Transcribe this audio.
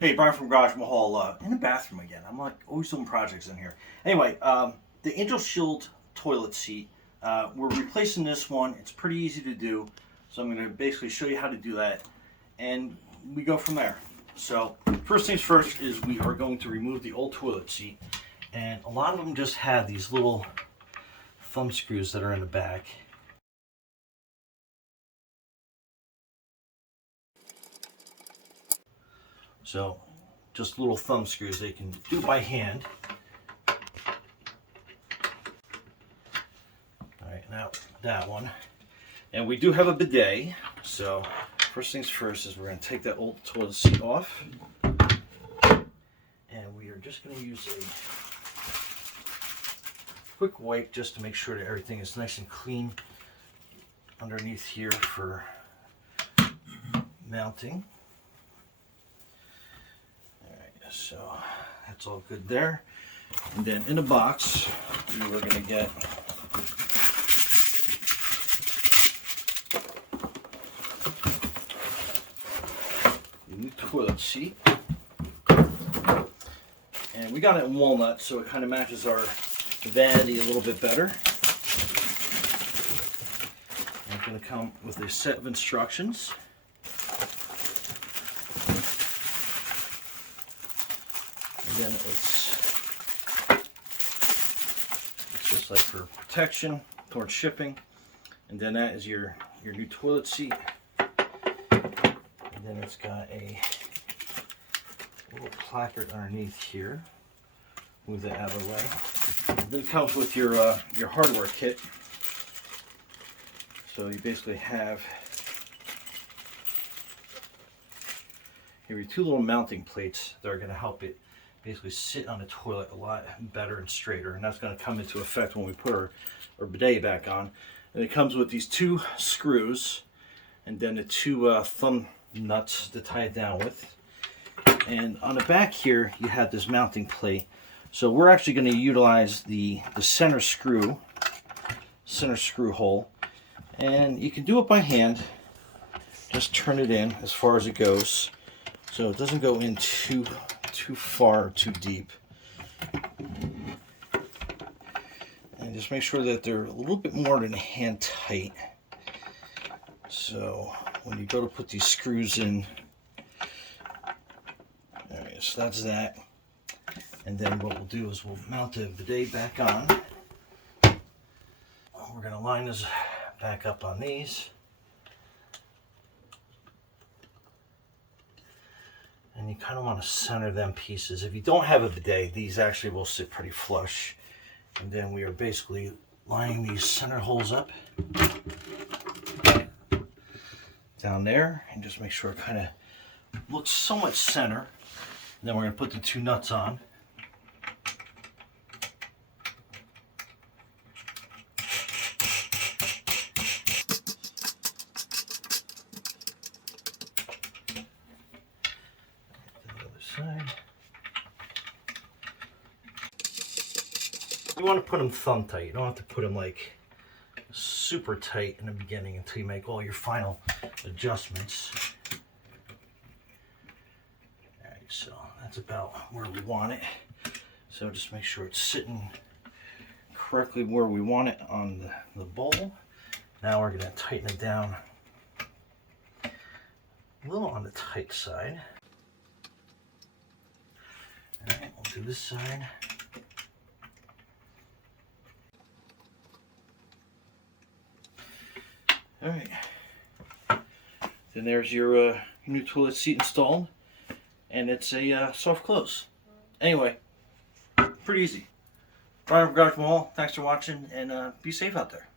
Hey, Brian from Garage Mahal, in the bathroom again. I'm like always doing projects in here. Anyway, the Angel Shield toilet seat, we're replacing this one. It's pretty easy to do. So I'm going to basically show you how to do that. And we go from there. So first things first is we are going to remove the old toilet seat. And a lot of them just have these little thumb screws that are in the back. So just little thumb screws. They can do by hand. Alright, now that one. And we do have a bidet. So first things first is we're going to take that old toilet seat off. And we are just going to use a quick wipe just to make sure that everything is nice and clean underneath here for mounting. So that's all good there. And then in the box, we are going to get the new toilet seat. And we got it in walnut, so it kind of matches our vanity a little bit better. And it's going to come with a set of instructions. Again, it's just like for protection towards shipping, and then that is your new toilet seat, and then it's got a little placard underneath here. Move that out of the way. And then it comes with your hardware kit. So you basically have your two little mounting plates that are going to help it basically sit on the toilet a lot better and straighter, and that's going to come into effect when we put our bidet back on. And it comes with these two screws and then the two thumb nuts to tie it down with. And on the back here you have this mounting plate. So we're actually going to utilize the center screw hole, and you can do it by hand. Just turn it in as far as it goes so it doesn't go in too far or too deep, and just make sure that they're a little bit more than hand tight, so when you go to put these screws in. Alright, so that's that, and then what we'll do is we'll mount the bidet back on. We're going to line this back up on these. And you kind of want to center them pieces. If you don't have a bidet, these actually will sit pretty flush. And then we are basically lining these center holes up down there, and just make sure it kind of looks somewhat center. And then we're going to put the two nuts on. You want to put them thumb tight. You don't have to put them like super tight in the beginning until you make all your final adjustments. Alright, so that's about where we want it. So just make sure it's sitting correctly where we want it on the bowl. Now we're going to tighten it down a little on the tight side. Alright, we'll do this side. Alright, then there's your new toilet seat installed, and it's a soft close. Anyway, pretty easy. Brian from Garage Mahal, thanks for watching, and be safe out there.